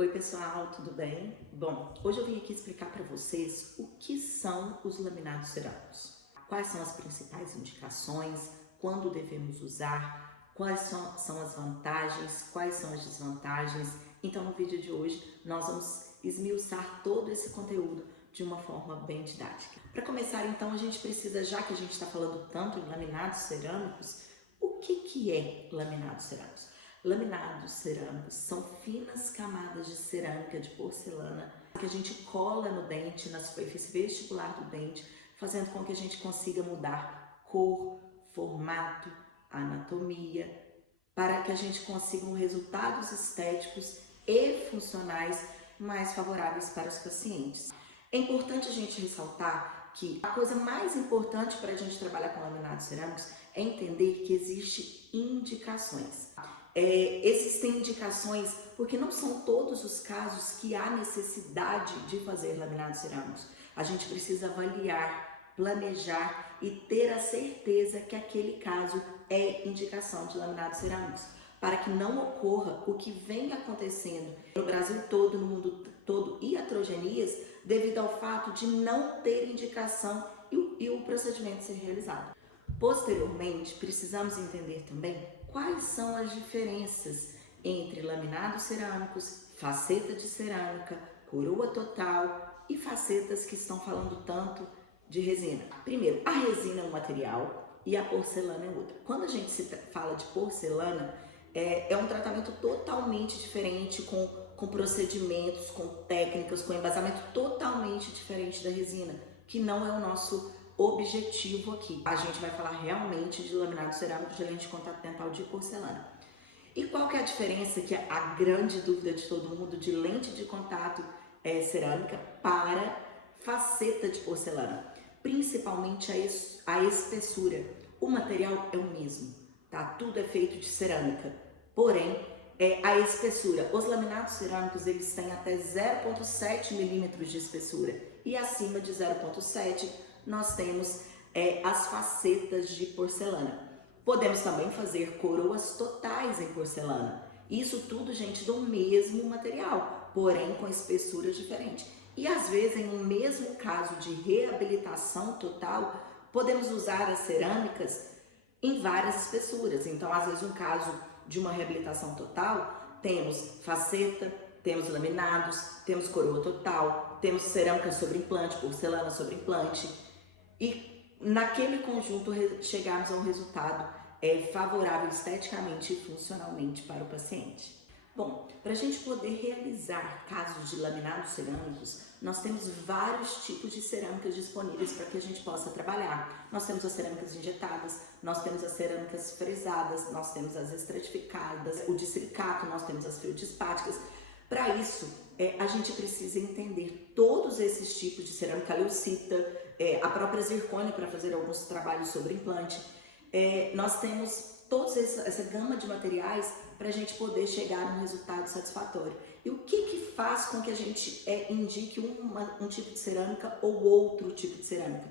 Oi pessoal, tudo bem? Bom, hoje eu vim aqui explicar para vocês o que são os laminados cerâmicos. Quais são as principais indicações, quando devemos usar, quais são as vantagens, quais são as desvantagens. Então no vídeo de hoje nós vamos esmiuçar todo esse conteúdo de uma forma bem didática. Para começar então a gente precisa, já que a gente está falando tanto em laminados cerâmicos, o que é laminados cerâmicos? Laminados cerâmicos são finas camadas de cerâmica de porcelana que a gente cola no dente, na superfície vestibular do dente, fazendo com que a gente consiga mudar cor, formato, anatomia, para que a gente consiga resultados estéticos e funcionais mais favoráveis para os pacientes. É importante a gente ressaltar que a coisa mais importante para a gente trabalhar com laminados cerâmicos é entender que existem indicações. Existem indicações porque não são todos os casos que há necessidade de fazer laminados cerâmicos. A gente precisa avaliar, planejar e ter a certeza que aquele caso é indicação de laminados cerâmicos, para que não ocorra o que vem acontecendo no Brasil todo, no mundo todo, iatrogenias, devido ao fato de não ter indicação e o procedimento ser realizado. Posteriormente, precisamos entender também quais são as diferenças entre laminados cerâmicos, faceta de cerâmica, coroa total e facetas que estão falando tanto de resina. Primeiro, a resina é um material e a porcelana é outra. Quando a gente fala de porcelana, é um tratamento totalmente diferente, com procedimentos, com técnicas, com embasamento totalmente diferente da resina, que não é o nosso objetivo aqui. A gente vai falar realmente de laminado cerâmico, de lente de contato dental de porcelana. E qual que é a diferença, que é a grande dúvida de todo mundo, de lente de contato cerâmica para faceta de porcelana? Principalmente a espessura. O material é o mesmo, tá? Tudo é feito de cerâmica, porém a espessura. Os laminados cerâmicos eles têm até 0,7 milímetros de espessura e acima de 0,7 nós temos as facetas de porcelana. Podemos também fazer coroas totais em porcelana. Isso tudo, gente, do mesmo material, porém com espessuras diferentes. E às vezes, em um mesmo caso de reabilitação total, podemos usar as cerâmicas em várias espessuras. Então, às vezes, um caso de uma reabilitação total, temos faceta, temos laminados, temos coroa total, temos cerâmica sobre implante, porcelana sobre implante. E naquele conjunto chegarmos a um resultado favorável esteticamente e funcionalmente para o paciente. Bom, para a gente poder realizar casos de laminados cerâmicos, nós temos vários tipos de cerâmicas disponíveis para que a gente possa trabalhar. Nós temos as cerâmicas injetadas, nós temos as cerâmicas fresadas, nós temos as estratificadas, o de silicato, nós temos as feldispáticas. Para isso, a gente precisa entender todos esses tipos de cerâmica, leucita, a própria zircônia para fazer alguns trabalhos sobre implante. Nós temos toda essa gama de materiais para a gente poder chegar a um resultado satisfatório. E o que faz com que a gente indique um tipo de cerâmica ou outro tipo de cerâmica?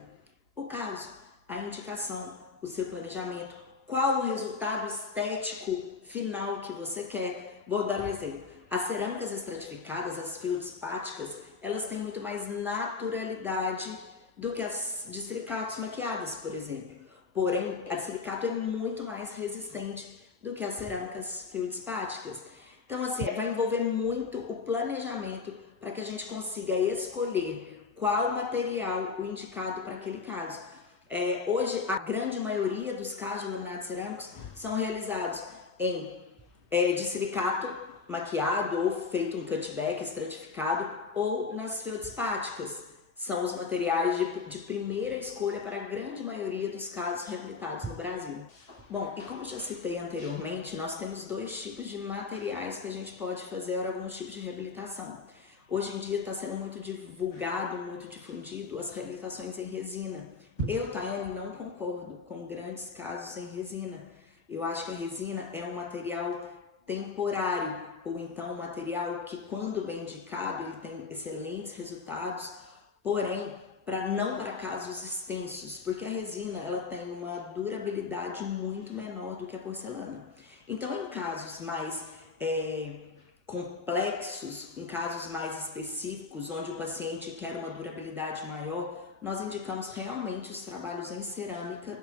O caso, a indicação, o seu planejamento, qual o resultado estético final que você quer. Vou dar um exemplo. As cerâmicas estratificadas, as feldispáticas, elas têm muito mais naturalidade do que as de silicatos maquiadas, por exemplo. Porém, a de silicato é muito mais resistente do que as cerâmicas feldispáticas. Então, assim, vai envolver muito o planejamento para que a gente consiga escolher qual material o indicado para aquele caso. Hoje, a grande maioria dos casos de laminados cerâmicos são realizados de silicato maquiado ou feito um cutback estratificado ou nas feldispáticas. São os materiais de primeira escolha para a grande maioria dos casos reabilitados no Brasil. Bom, e como já citei anteriormente, nós temos dois tipos de materiais que a gente pode fazer alguns tipos de reabilitação. Hoje em dia está sendo muito divulgado, muito difundido as reabilitações em resina. Eu, Tayane, não concordo com grandes casos em resina. Eu acho que a resina é um material temporário, ou então um material que, quando bem indicado, ele tem excelentes resultados, porém, não para casos extensos, porque a resina ela tem uma durabilidade muito menor do que a porcelana. Então, em casos mais complexos, em casos mais específicos, onde o paciente quer uma durabilidade maior, nós indicamos realmente os trabalhos em cerâmica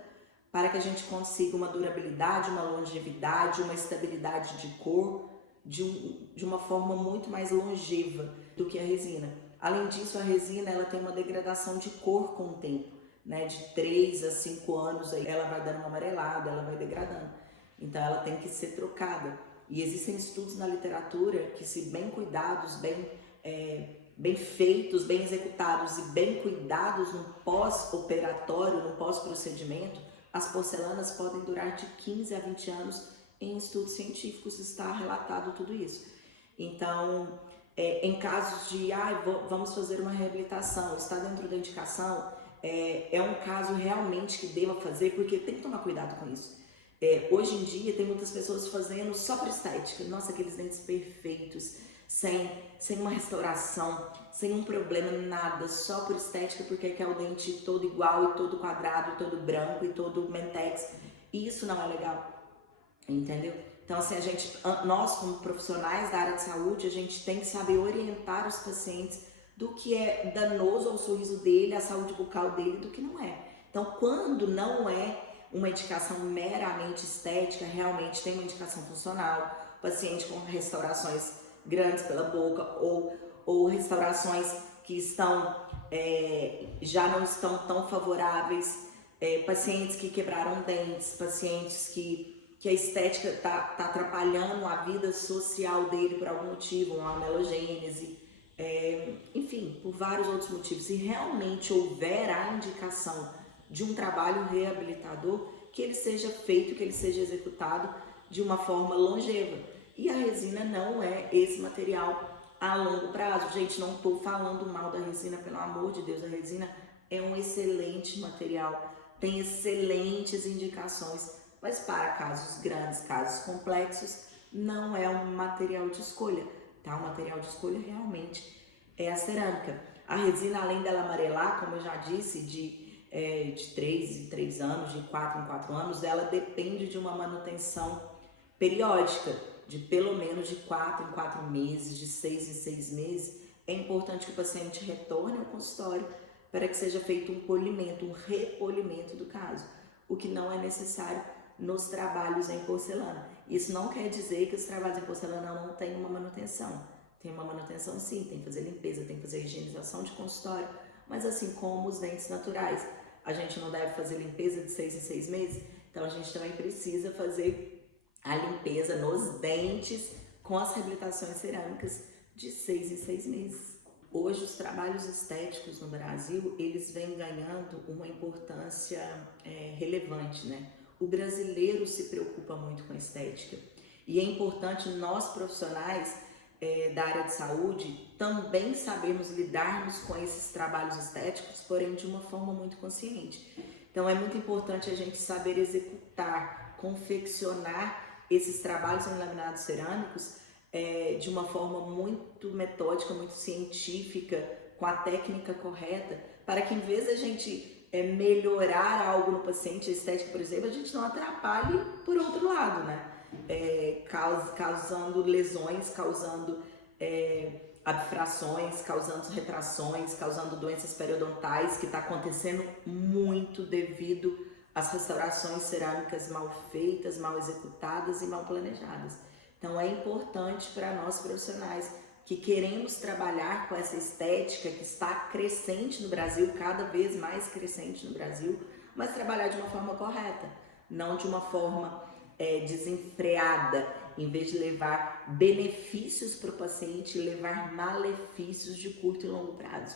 para que a gente consiga uma durabilidade, uma longevidade, uma estabilidade de cor de uma forma muito mais longeva do que a resina. Além disso, a resina ela tem uma degradação de cor com o tempo, né? De 3 a 5 anos aí ela vai dando uma amarelada, ela vai degradando. Então ela tem que ser trocada. E existem estudos na literatura que, se bem cuidados, bem feitos, bem executados e bem cuidados no pós-operatório, no pós-procedimento, as porcelanas podem durar de 15 a 20 anos. Em estudos científicos está relatado tudo isso. Então, em casos de vamos fazer uma reabilitação, está dentro da indicação, é um caso realmente que deva fazer, porque tem que tomar cuidado com isso. Hoje em dia tem muitas pessoas fazendo só por estética, nossa, aqueles dentes perfeitos, sem uma restauração, sem um problema, nada, só por estética, porque quer o dente todo igual e todo quadrado, e todo branco e todo mentex. E isso não é legal, entendeu? Então, assim, nós como profissionais da área de saúde, a gente tem que saber orientar os pacientes do que é danoso ao sorriso dele, à saúde bucal dele, do que não é. Então, quando não é uma indicação meramente estética, realmente tem uma indicação funcional, paciente com restaurações grandes pela boca ou restaurações que já não estão tão favoráveis, pacientes que quebraram dentes, pacientes que a estética está atrapalhando a vida social dele por algum motivo, uma amelogênese, enfim, por vários outros motivos. Se realmente houver a indicação de um trabalho reabilitador, que ele seja feito, que ele seja executado de uma forma longeva. E a resina não é esse material a longo prazo. Gente, não estou falando mal da resina, pelo amor de Deus, a resina é um excelente material, tem excelentes indicações, mas para casos grandes, casos complexos, não é um material de escolha, tá? O material de escolha realmente é a cerâmica. A resina, além dela amarelar, como eu já disse, de 3 em 3 anos, de 4 em 4 anos, ela depende de uma manutenção periódica, de pelo menos de 4 em 4 meses, de 6 em 6 meses. É importante que o paciente retorne ao consultório para que seja feito um polimento, um repolimento do caso, o que não é necessário nos trabalhos em porcelana. Isso não quer dizer que os trabalhos em porcelana não têm uma manutenção. Tem uma manutenção sim, tem que fazer limpeza, tem que fazer higienização de consultório, mas assim como os dentes naturais, a gente não deve fazer limpeza de 6 em 6 meses, então a gente também precisa fazer a limpeza nos dentes com as reabilitações cerâmicas de 6 em 6 meses. Hoje os trabalhos estéticos no Brasil, eles vêm ganhando uma importância relevante, né? O brasileiro se preocupa muito com a estética e é importante nós profissionais da área de saúde também sabermos lidarmos com esses trabalhos estéticos, porém de uma forma muito consciente. Então é muito importante a gente saber executar, confeccionar esses trabalhos em laminados cerâmicos de uma forma muito metódica, muito científica, com a técnica correta, para que em vez da gente melhorar algo no paciente, a estética, por exemplo, a gente não atrapalhe por outro lado, né? Causando lesões, causando abfrações, causando retrações, causando doenças periodontais, que está acontecendo muito devido às restaurações cerâmicas mal feitas, mal executadas e mal planejadas. Então é importante para nós profissionais que queremos trabalhar com essa estética que está crescente no Brasil, cada vez mais crescente no Brasil, mas trabalhar de uma forma correta, não de uma forma desenfreada, em vez de levar benefícios para o paciente, levar malefícios de curto e longo prazo.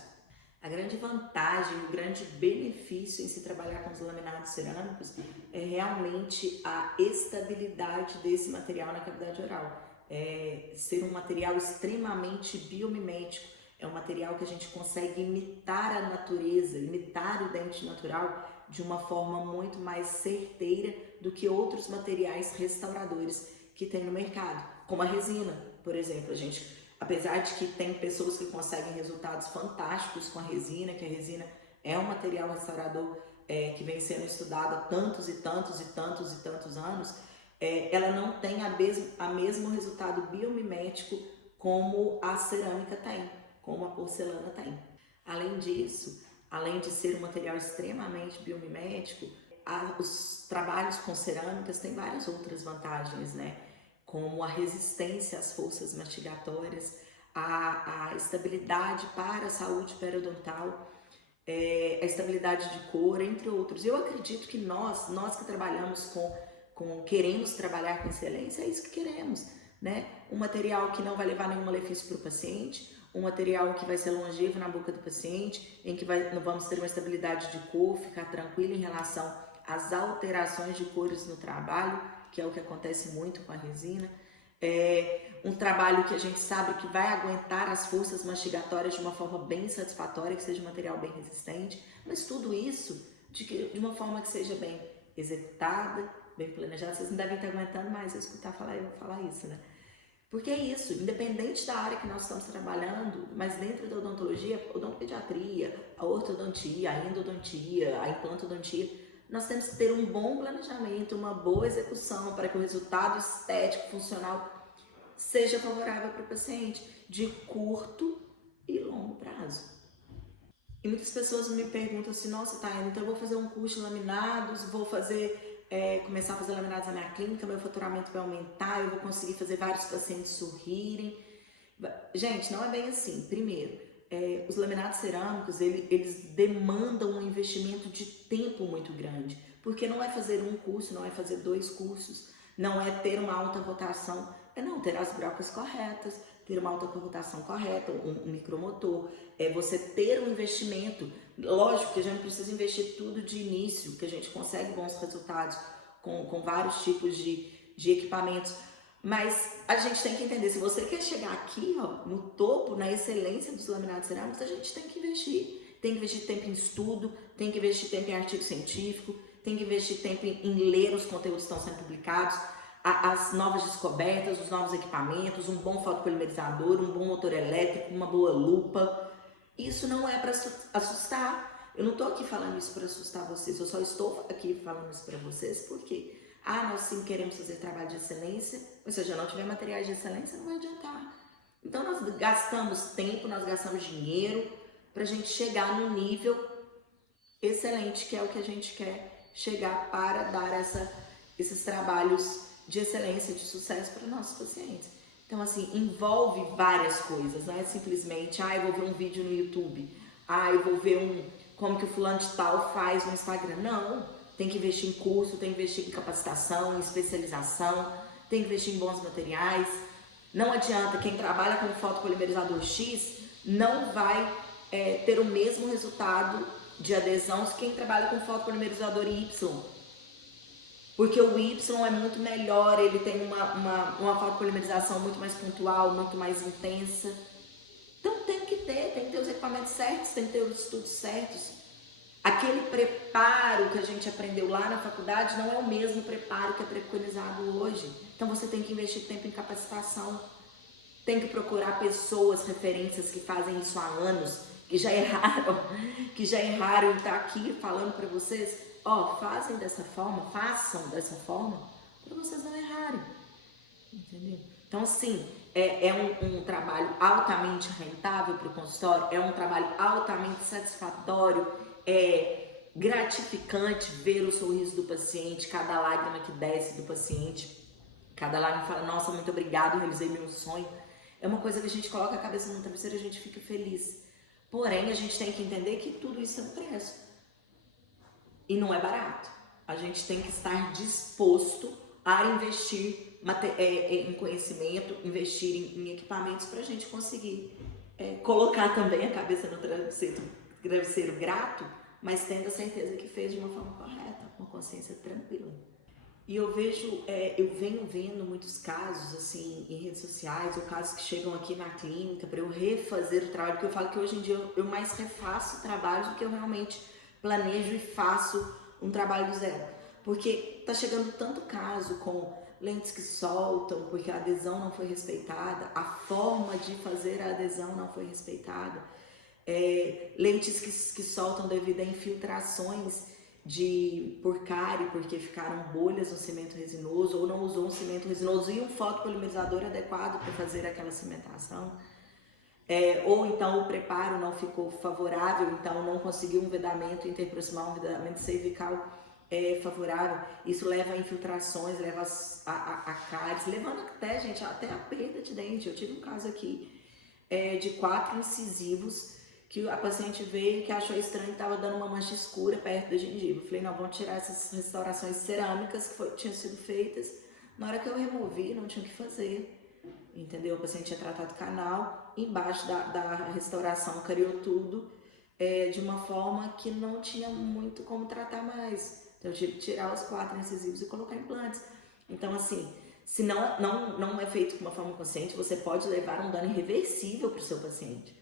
A grande vantagem, o grande benefício em se trabalhar com os laminados cerâmicos é realmente a estabilidade desse material na cavidade oral. Ser um material extremamente biomimético, é um material que a gente consegue imitar a natureza, imitar o dente natural de uma forma muito mais certeira do que outros materiais restauradores que tem no mercado, como a resina, por exemplo. Apesar de que tem pessoas que conseguem resultados fantásticos com a resina, que a resina é um material restaurador que vem sendo estudado há tantos e tantos e tantos e tantos anos, ela não tem a mesmo resultado biomimético como a cerâmica tem, como a porcelana tem. Além disso, além de ser um material extremamente biomimético, os trabalhos com cerâmicas têm várias outras vantagens, né? Como a resistência às forças mastigatórias, a estabilidade para a saúde periodontal, a estabilidade de cor, entre outros. Eu acredito que nós que trabalhamos queremos trabalhar com excelência, é isso que queremos, né? Um material que não vai levar nenhum malefício para o paciente, um material que vai ser longevo na boca do paciente, em que não vamos ter uma estabilidade de cor, ficar tranquilo em relação às alterações de cores no trabalho, que é o que acontece muito com a resina. Um trabalho que a gente sabe que vai aguentar as forças mastigatórias de uma forma bem satisfatória, que seja um material bem resistente, mas tudo isso de uma forma que seja bem executada, bem planejada. Vocês não devem estar aguentando mais eu escutar eu falar isso, né? Porque é isso, independente da área que nós estamos trabalhando, mas dentro da odontologia, odontopediatria, a ortodontia, a endodontia, a implantodontia, nós temos que ter um bom planejamento, uma boa execução para que o resultado estético, funcional, seja favorável para o paciente, de curto e longo prazo. E muitas pessoas me perguntam assim, nossa, Tayane, então eu vou fazer um curso de laminados, vou começar a fazer laminados na minha clínica, meu faturamento vai aumentar, eu vou conseguir fazer vários pacientes sorrirem. Gente, não é bem assim. Primeiro, os laminados cerâmicos, eles demandam um investimento de tempo muito grande, porque não é fazer um curso, não é fazer 2 cursos, não é ter uma alta rotação, é não ter as brocas corretas, ter uma alta rotação correta, um micromotor, é você ter um investimento. Lógico que a gente não precisa investir tudo de início, que a gente consegue bons resultados com vários tipos de equipamentos, mas a gente tem que entender, se você quer chegar aqui, ó, no topo, na excelência dos laminados cerâmicos, a gente tem que investir. Tem que investir tempo em estudo, tem que investir tempo em artigo científico, tem que investir tempo em ler os conteúdos que estão sendo publicados, as novas descobertas, os novos equipamentos, um bom fotopolimerizador, um bom motor elétrico, uma boa lupa. Isso não é para assustar. Eu não estou aqui falando isso para assustar vocês, eu só estou aqui falando isso para vocês porque nós sim queremos fazer trabalho de excelência, mas se eu já não tiver materiais de excelência, não vai adiantar. Então nós gastamos tempo, nós gastamos dinheiro para a gente chegar num nível excelente, que é o que a gente quer chegar para dar esses trabalhos de excelência, de sucesso para os nossos pacientes. Então, assim, envolve várias coisas, não é simplesmente, eu vou ver um vídeo no YouTube, eu vou ver como que o fulano de tal faz no Instagram. Não, tem que investir em curso, tem que investir em capacitação, em especialização, tem que investir em bons materiais. Não adianta, quem trabalha com fotopolimerizador X não vai ter o mesmo resultado de adesão que quem trabalha com fotopolimerizador Y. Porque o Y é muito melhor, ele tem uma fotopolimerização muito mais pontual, muito mais intensa. Então tem que ter os equipamentos certos, tem que ter os estudos certos. Aquele preparo que a gente aprendeu lá na faculdade não é o mesmo preparo que é preconizado hoje. Então você tem que investir tempo em capacitação, tem que procurar pessoas, referências que fazem isso há anos, que já erraram e tá aqui falando para vocês, façam dessa forma para vocês não errarem, entendeu? Então assim, é um trabalho altamente rentável para o consultório, é um trabalho altamente satisfatório, é gratificante ver o sorriso do paciente, cada lágrima que desce do paciente, cada lágrima fala, nossa, muito obrigado, eu realizei meu sonho. É uma coisa que a gente coloca a cabeça no travesseiro e a gente fica feliz. Porém, a gente tem que entender que tudo isso tem um preço. E não é barato. A gente tem que estar disposto a investir em conhecimento, investir em equipamentos para a gente conseguir colocar também a cabeça no travesseiro grato, mas tendo a certeza que fez de uma forma correta, com consciência tranquila. E eu venho vendo muitos casos assim em redes sociais, ou casos que chegam aqui na clínica para eu refazer o trabalho, porque eu falo que hoje em dia eu mais refaço trabalhos do que eu realmente planejo e faço um trabalho do zero. Porque tá chegando tanto caso com lentes que soltam porque a adesão não foi respeitada, a forma de fazer a adesão não foi respeitada, lentes que soltam devido a infiltrações por cárie, porque ficaram bolhas no cimento resinoso, ou não usou um cimento resinoso e um fotopolimerizador adequado para fazer aquela cimentação. Ou então o preparo não ficou favorável, então não conseguiu um vedamento interproximal, um vedamento cervical favorável. Isso leva a infiltrações, leva a cáries, levando até, gente, até a perda de dente. Eu tive um caso aqui de 4 incisivos que a paciente veio e que achou estranho que estava dando uma mancha escura perto da gengiva. Eu falei, não, vamos tirar essas restaurações cerâmicas que tinham sido feitas. Na hora que eu removi, não tinha o que fazer. Entendeu? O paciente tinha tratado canal, embaixo da restauração cariou tudo de uma forma que não tinha muito como tratar mais. Então eu tive que tirar os 4 incisivos e colocar implantes. Então assim, se não é feito de uma forma consciente, você pode levar um dano irreversível para o seu paciente.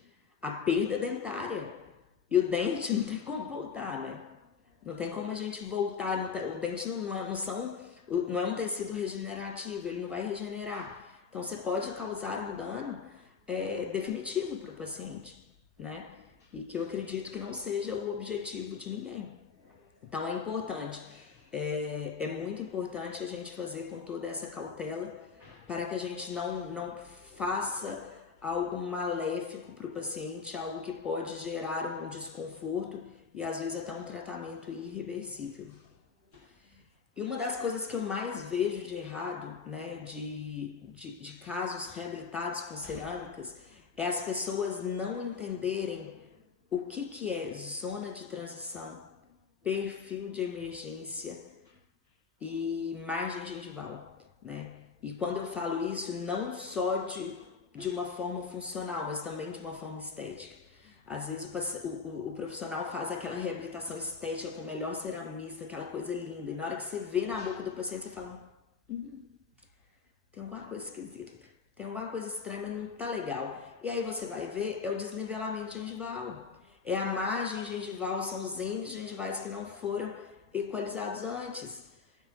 A perda dentária. E o dente não tem como voltar, né? Não tem como a gente voltar. O dente não é um tecido regenerativo, ele não vai regenerar. Então, você pode causar um dano definitivo para o paciente, né? E que eu acredito que não seja o objetivo de ninguém. Então, é importante, é muito importante a gente fazer com toda essa cautela para que a gente não faça algo maléfico para o paciente, algo que pode gerar um desconforto e às vezes até um tratamento irreversível. E uma das coisas que eu mais vejo de errado, né, de casos reabilitados com cerâmicas, é as pessoas não entenderem o que é zona de transição, perfil de emergência e margem gengival, né? E quando eu falo isso, não só de uma forma funcional, mas também de uma forma estética. Às vezes o profissional faz aquela reabilitação estética com o melhor ceramista, aquela coisa linda, e na hora que você vê na boca do paciente, você fala, tem alguma coisa esquisita, tem alguma coisa estranha, mas não tá legal. E aí você vai ver, é o desnivelamento gengival, é a margem gengival, são os índices gengivais que não foram equalizados antes,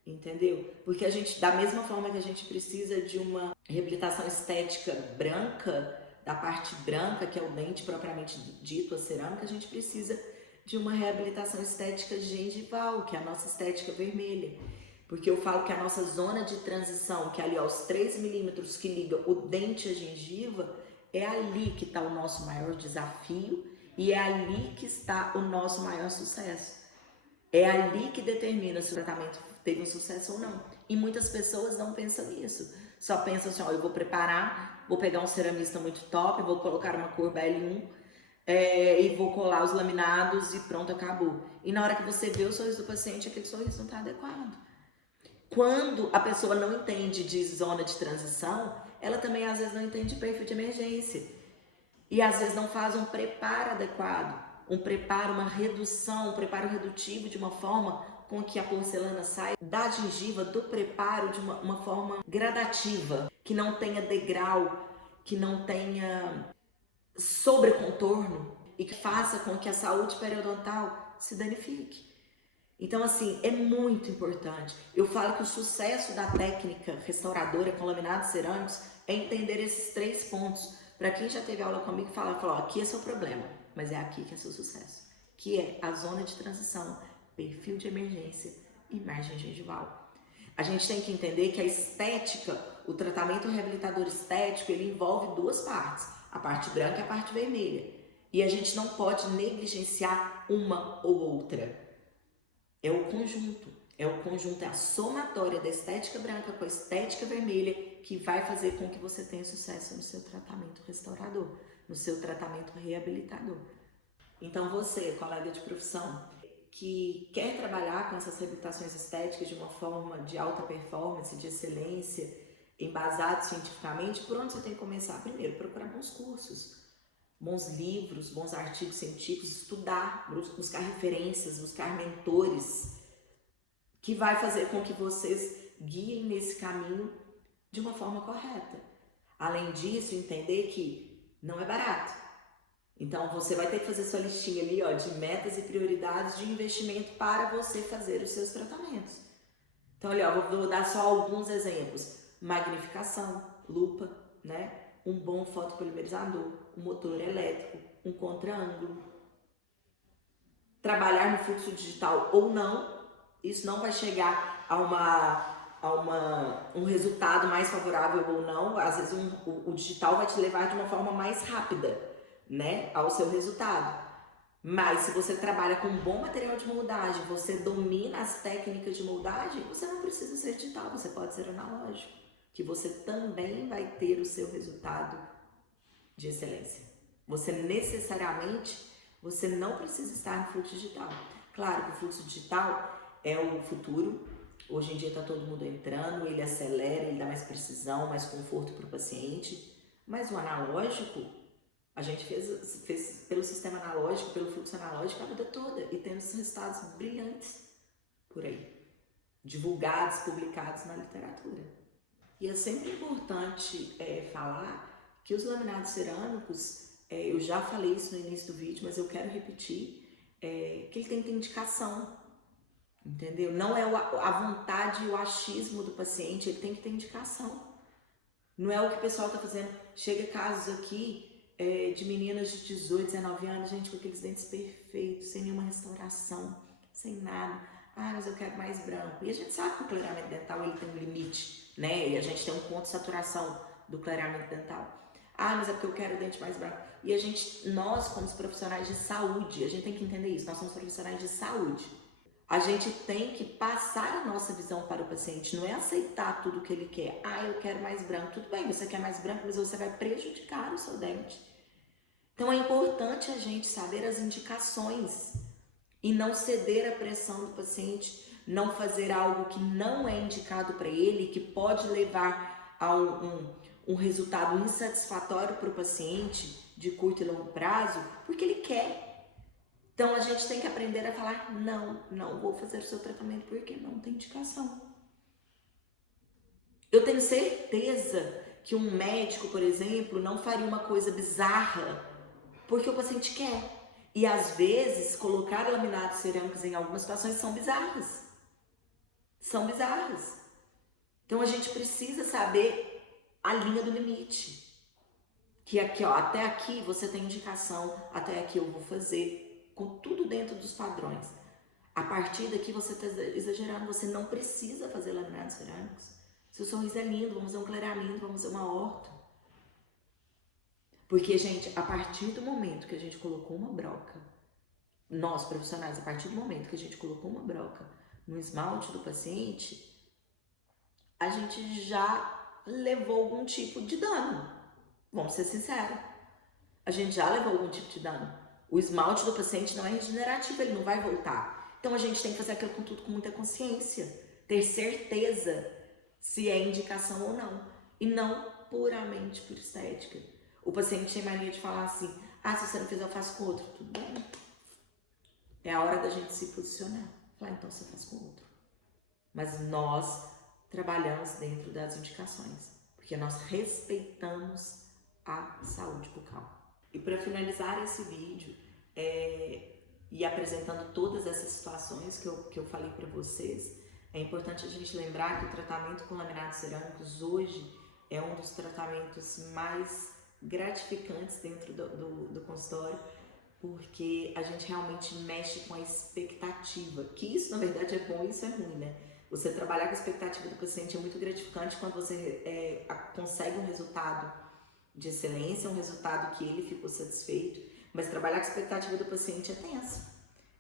entendeu? Porque a gente, da mesma forma que a gente precisa de uma reabilitação estética branca, da parte branca, que é o dente propriamente dito, a cerâmica, a gente precisa de uma reabilitação estética gengival, que é a nossa estética vermelha. Porque eu falo que a nossa zona de transição, que é ali aos 3 milímetros que liga o dente à gengiva, é ali que está o nosso maior desafio e é ali que está o nosso maior sucesso. É ali que determina se o tratamento teve um sucesso ou não. E muitas pessoas não pensam nisso. Só pensam assim, ó, eu vou preparar, vou pegar um ceramista muito top, vou colocar uma curva L1 e vou colar os laminados e pronto, acabou. E na hora que você vê o sorriso do paciente, aquele sorriso não está adequado. Quando a pessoa não entende de zona de transição, ela também às vezes não entende de perfil de emergência. E às vezes não faz um preparo adequado, um preparo, uma redução, um preparo redutivo de uma forma com que a porcelana saia da gengiva, do preparo de uma forma gradativa, que não tenha degrau, que não tenha sobrecontorno e que faça com que a saúde periodontal se danifique. Então, assim, é muito importante. Eu falo que o sucesso da técnica restauradora com laminados cerâmicos é entender esses 3 pontos. Para quem já teve aula comigo, fala, ó, aqui é seu problema, mas é aqui que é seu sucesso. Que é a zona de transição, perfil de emergência e margem gengival. A gente tem que entender que a estética, o tratamento reabilitador estético, ele envolve 2 partes, a parte branca e a parte vermelha. E a gente não pode negligenciar uma ou outra. É o conjunto, é a somatória da estética branca com a estética vermelha que vai fazer com que você tenha sucesso no seu tratamento restaurador, no seu tratamento reabilitador. Então você, colega de profissão, que quer trabalhar com essas reabilitações estéticas de uma forma de alta performance, de excelência, embasado cientificamente, por onde você tem que começar? Primeiro, procurar bons cursos, bons livros, bons artigos científicos, estudar, buscar referências, buscar mentores, que vai fazer com que vocês guiem nesse caminho de uma forma correta. Além disso, entender que não é barato. Então, você vai ter que fazer sua listinha ali, ó, de metas e prioridades de investimento para você fazer os seus tratamentos. Então, ali, ó, vou dar só alguns exemplos. Magnificação, lupa, né? Um bom fotopolimerizador, um motor elétrico, um contra-ângulo. trabalhar no fluxo digital ou não, isso não vai chegar a um resultado mais favorável ou não. Às vezes o digital vai te levar de uma forma mais rápida, né, ao seu resultado. Mas se você trabalha com um bom material de moldagem, você domina as técnicas de moldagem, você não precisa ser digital, você pode ser analógico, que você também vai ter o seu resultado de excelência. Você não precisa estar no fluxo digital. Claro que o fluxo digital é o futuro. Hoje em dia está todo mundo entrando, ele acelera, ele dá mais precisão, mais conforto para o paciente. Mas o analógico, a gente fez pelo sistema analógico, pelo fluxo analógico a vida toda e temos resultados brilhantes por aí, divulgados, publicados na literatura. E é sempre importante falar que os laminados cerâmicos, eu já falei isso no início do vídeo, mas eu quero repetir, que ele tem que ter indicação, entendeu? Não é a vontade e o achismo do paciente, ele tem que ter indicação. Não é o que o pessoal está fazendo. Chega casos aqui de meninas de 18, 19 anos, gente, com aqueles dentes perfeitos, sem nenhuma restauração, sem nada. Ah, mas eu quero mais branco. E a gente sabe que o clareamento dental ele tem um limite, né? E a gente tem um ponto de saturação do clareamento dental. Ah, mas é porque eu quero o dente mais branco. E nós como profissionais de saúde, a gente tem que entender isso, nós somos profissionais de saúde. A gente tem que passar a nossa visão para o paciente, não é aceitar tudo que ele quer. Ah, eu quero mais branco. Tudo bem, você quer mais branco, mas você vai prejudicar o seu dente. Então é importante a gente saber as indicações e não ceder à pressão do paciente, não fazer algo que não é indicado para ele, que pode levar a um resultado insatisfatório para o paciente de curto e longo prazo, porque ele quer. Então a gente tem que aprender a falar, não vou fazer o seu tratamento porque não tem indicação. Eu tenho certeza que um médico, por exemplo, não faria uma coisa bizarra porque o paciente quer. E às vezes, colocar laminados cerâmicos em algumas situações são bizarras. São bizarras. Então a gente precisa saber a linha do limite. Que aqui, ó, até aqui você tem indicação, até aqui eu vou fazer, com tudo dentro dos padrões. A partir daqui você está exagerando, você não precisa fazer laminados cerâmicos. Seu sorriso é lindo, vamos fazer um clareamento, vamos fazer uma orto. Porque, gente, a partir do momento que a gente colocou uma broca, nós profissionais, a partir do momento que a gente colocou uma broca no esmalte do paciente, a gente já levou algum tipo de dano. Vamos ser sinceros. A gente já levou algum tipo de dano. O esmalte do paciente não é regenerativo, ele não vai voltar. Então a gente tem que fazer aquilo com tudo com muita consciência. Ter certeza se é indicação ou não. E não puramente por estética. O paciente tem mania de falar assim, ah, se você não fizer eu faço com outro. Tudo bem. É a hora da gente se posicionar. Falar, então você faz com outro. Mas nós trabalhamos dentro das indicações. Porque nós respeitamos a saúde bucal. E para finalizar esse vídeo, e apresentando todas essas situações que eu falei para vocês, é importante a gente lembrar que o tratamento com laminados cerâmicos hoje é um dos tratamentos mais gratificantes dentro do consultório, porque a gente realmente mexe com a expectativa, que isso na verdade é bom e isso é ruim, né? Você trabalhar com a expectativa do paciente é muito gratificante quando você consegue um resultado de excelência, um resultado que ele ficou satisfeito, mas trabalhar com a expectativa do paciente é tenso.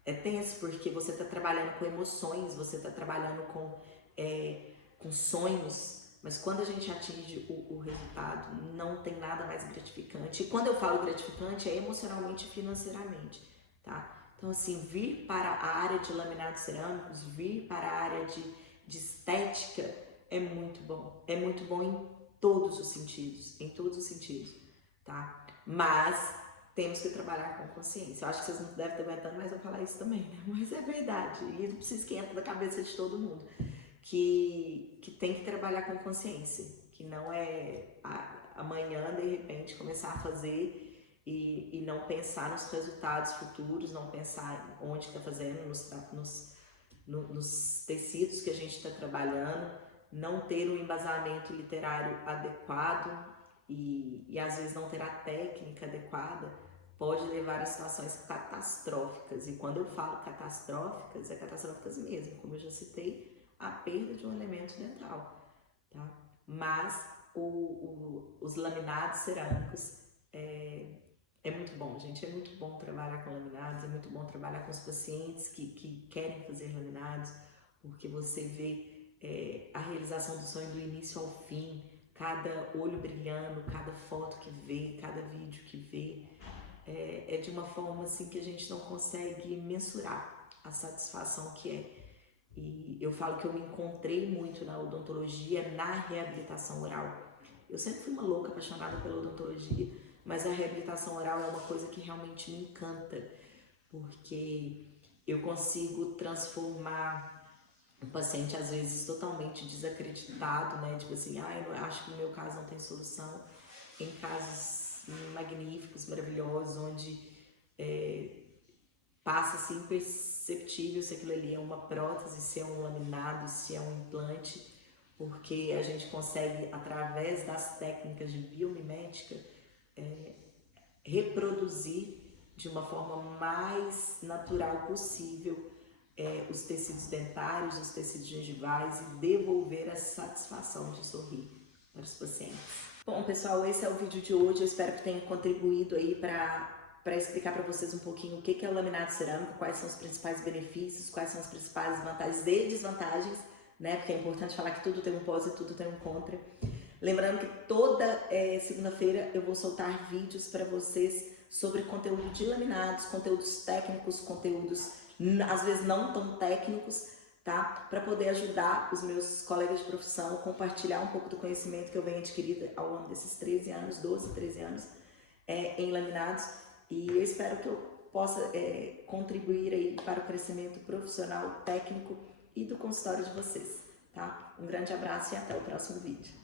É tenso porque você está trabalhando com emoções, você está trabalhando com sonhos, mas quando a gente atinge o resultado, não tem nada mais gratificante. E quando eu falo gratificante, é emocionalmente e financeiramente, tá? Então, assim, vir para a área de laminados cerâmicos, vir para a área de estética é muito bom. É muito bom em todos os sentidos, tá? Mas temos que trabalhar com consciência. Eu acho que vocês não devem estar aguentando, mas eu vou falar isso também, né? Mas é verdade, e não precisa que entre na cabeça de todo mundo, que tem que trabalhar com consciência, que não é amanhã, de repente, começar a fazer e não pensar nos resultados futuros, não pensar onde está fazendo, nos tecidos que a gente está trabalhando, não ter um embasamento literário adequado e às vezes não ter a técnica adequada pode levar a situações catastróficas. E quando eu falo catastróficas, é catastróficas mesmo, como eu já citei, a perda de um elemento dental, tá? Mas os laminados cerâmicos é muito bom, gente. É muito bom trabalhar com laminados, é muito bom trabalhar com os pacientes que querem fazer laminados, porque você vê a realização do sonho do início ao fim, cada olho brilhando, cada foto que vê, cada vídeo que vê. É de uma forma assim que a gente não consegue mensurar a satisfação que é. E eu falo que eu me encontrei muito na odontologia, na reabilitação oral. Eu sempre fui uma louca apaixonada pela odontologia, mas a reabilitação oral é uma coisa que realmente me encanta, porque eu consigo transformar um paciente às vezes totalmente desacreditado, né? Tipo assim, eu acho que no meu caso não tem solução, em casos magníficos, maravilhosos, onde passa-se imperceptível se aquilo ali é uma prótese, se é um laminado, se é um implante, porque a gente consegue, através das técnicas de biomimética, reproduzir de uma forma mais natural possível os tecidos dentários, os tecidos gengivais e devolver a satisfação de sorrir para os pacientes. Bom, pessoal, esse é o vídeo de hoje. Eu espero que tenha contribuído aí para explicar para vocês um pouquinho o que é o laminado cerâmico, quais são os principais benefícios, quais são as principais vantagens e desvantagens, né? Porque é importante falar que tudo tem um pós e tudo tem um contra. Lembrando que toda segunda-feira eu vou soltar vídeos para vocês sobre conteúdo de laminados, conteúdos técnicos, conteúdos às vezes não tão técnicos, tá? Para poder ajudar os meus colegas de profissão, compartilhar um pouco do conhecimento que eu venho adquirido ao longo desses 13 anos, 12, 13 anos em laminados. E eu espero que eu possa contribuir aí para o crescimento profissional, técnico e do consultório de vocês, tá? Um grande abraço e até o próximo vídeo.